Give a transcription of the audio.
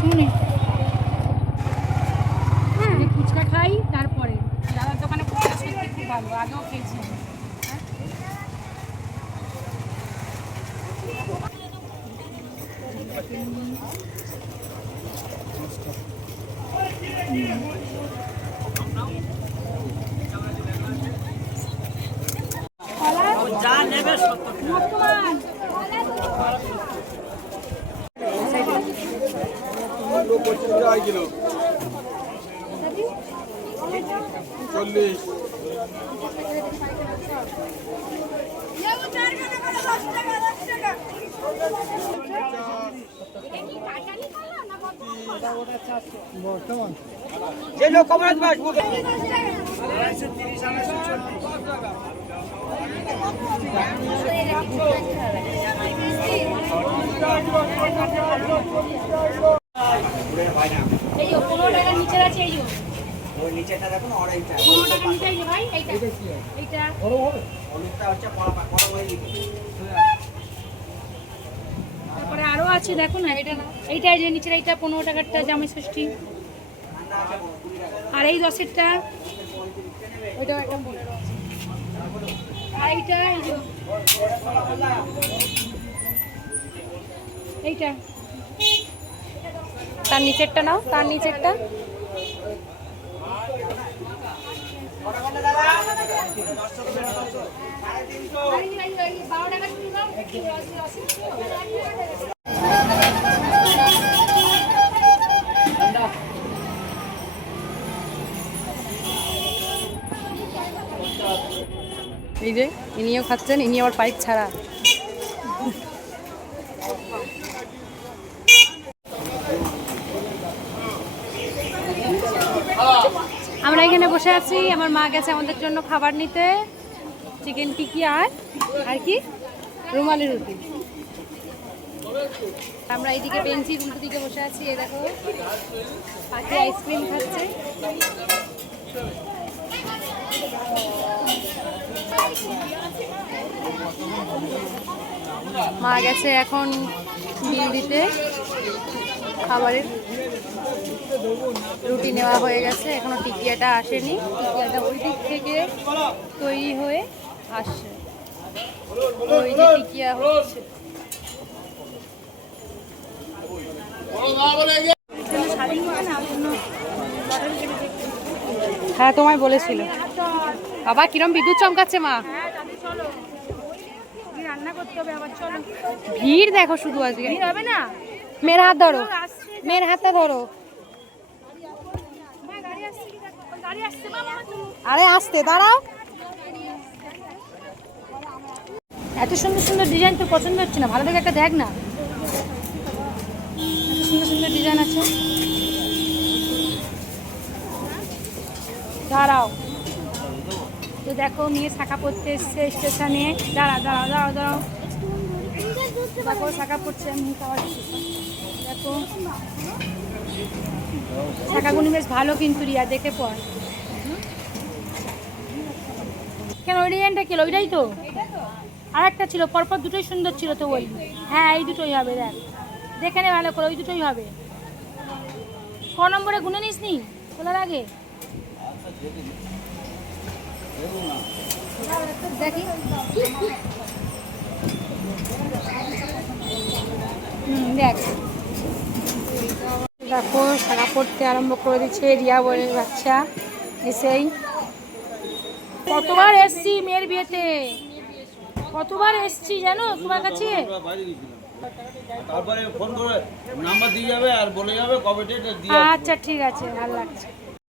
শুনে ফুচকা খাই তারপরে দাদার দোকানে ফুচকা সত্যি খুব ভালো, আগেও খেয়েছি। যে লোক কমাত বাস বলবে এই যে 15 টাকা নিচে আছে, এই যে ওই নিচেটা দেখুন আর এইটা 15 টাকা নিচে এই যে ভাই এইটা এইটা বড় হবে হলুদটা হচ্ছে বড় হয়ে গেছে। তারপরে আরো আছে দেখুন না, এটা এইটা এই যে নিচের এইটা 15 টাকারটা জামাই ষষ্ঠী, আর এই 10-এরটা ওইটাও একটা 15 আছে, আর এইটা এই যে এইটা তার নিচেরটা নাও, তার নিচেরটা এই যে ইনিও খাচ্ছেন, ইনি আবার পাইপ ছাড়া। আমরা এখানে বসে আছি, আমার মা গেছে আমাদের জন্য খাবার নিতে, চিকেন টিকি আর কি রুমালি রুটি। আমরা এইদিকে বেঞ্চি উল্টো দিকে বসে আছি, এ দেখো পাখি আইসক্রিম খাচ্ছে। মা গেছে এখন বিল দিতে, খাবারের রুটি নেওয়া হয়ে গেছে, এখনো টিকিয়াটা আসেনি, টিকিয়াটা ওই দিক থেকে তৈরি হয়ে আসছে, ওই যে টিকিয়া হচ্ছে। হ্যাঁ তোমায় বলেছিল বাবা, কিরম বিদ্যুৎ চমকাচ্ছে মা। ভিড় দেখো শুধু আজকে, হবে না, মেয়ের হাত ধরো, মেয়ের হাতটা ধরো। আরে আসতে দাঁড়াও। এত সুন্দর সুন্দর ডিজাইন তো পছন্দ হচ্ছে না, ভালো দেখে একটা দেখ না, এত সুন্দর সুন্দর ডিজাইন আছে। দাঁড়াও তো দেখো, মেয়ে শাখা পড়তে এসছে স্টেশনে, দাঁড়াও দাঁড়াও দাঁড়াও দাঁড়াও, দেখো শাখা পড়ছে, দেখো শাখাগুনি বেশ ভালো কিন্তু রিয়া, দেখে পড়। কেন ওই ডিজাইনটা কি, ওইটাই তো, আর একটা ছিল পরপর, দুটোই সুন্দর ছিল তো ওই, হ্যাঁ এই দুটোই হবে, দেখ দেখে নে ভালো করে, ওই দুটোই হবে। ক নম্বরে গুনে নিস নি খোলার আগে, দেখি দেখ, দেখো শাখা পড়তে আরম্ভ করে দিচ্ছে রিয়া বলে বাচ্চা এসেই। কতবার এসছি মেয়ের বিয়েতে, কতবার এসছি জানো তোমার কাছে। তারপরে ফোন করে নাম্বার দিয়ে যাবে আর বলে যাবে কবে ডেট দিয়ে। আচ্ছা ঠিক আছে, ভালো লাগছে।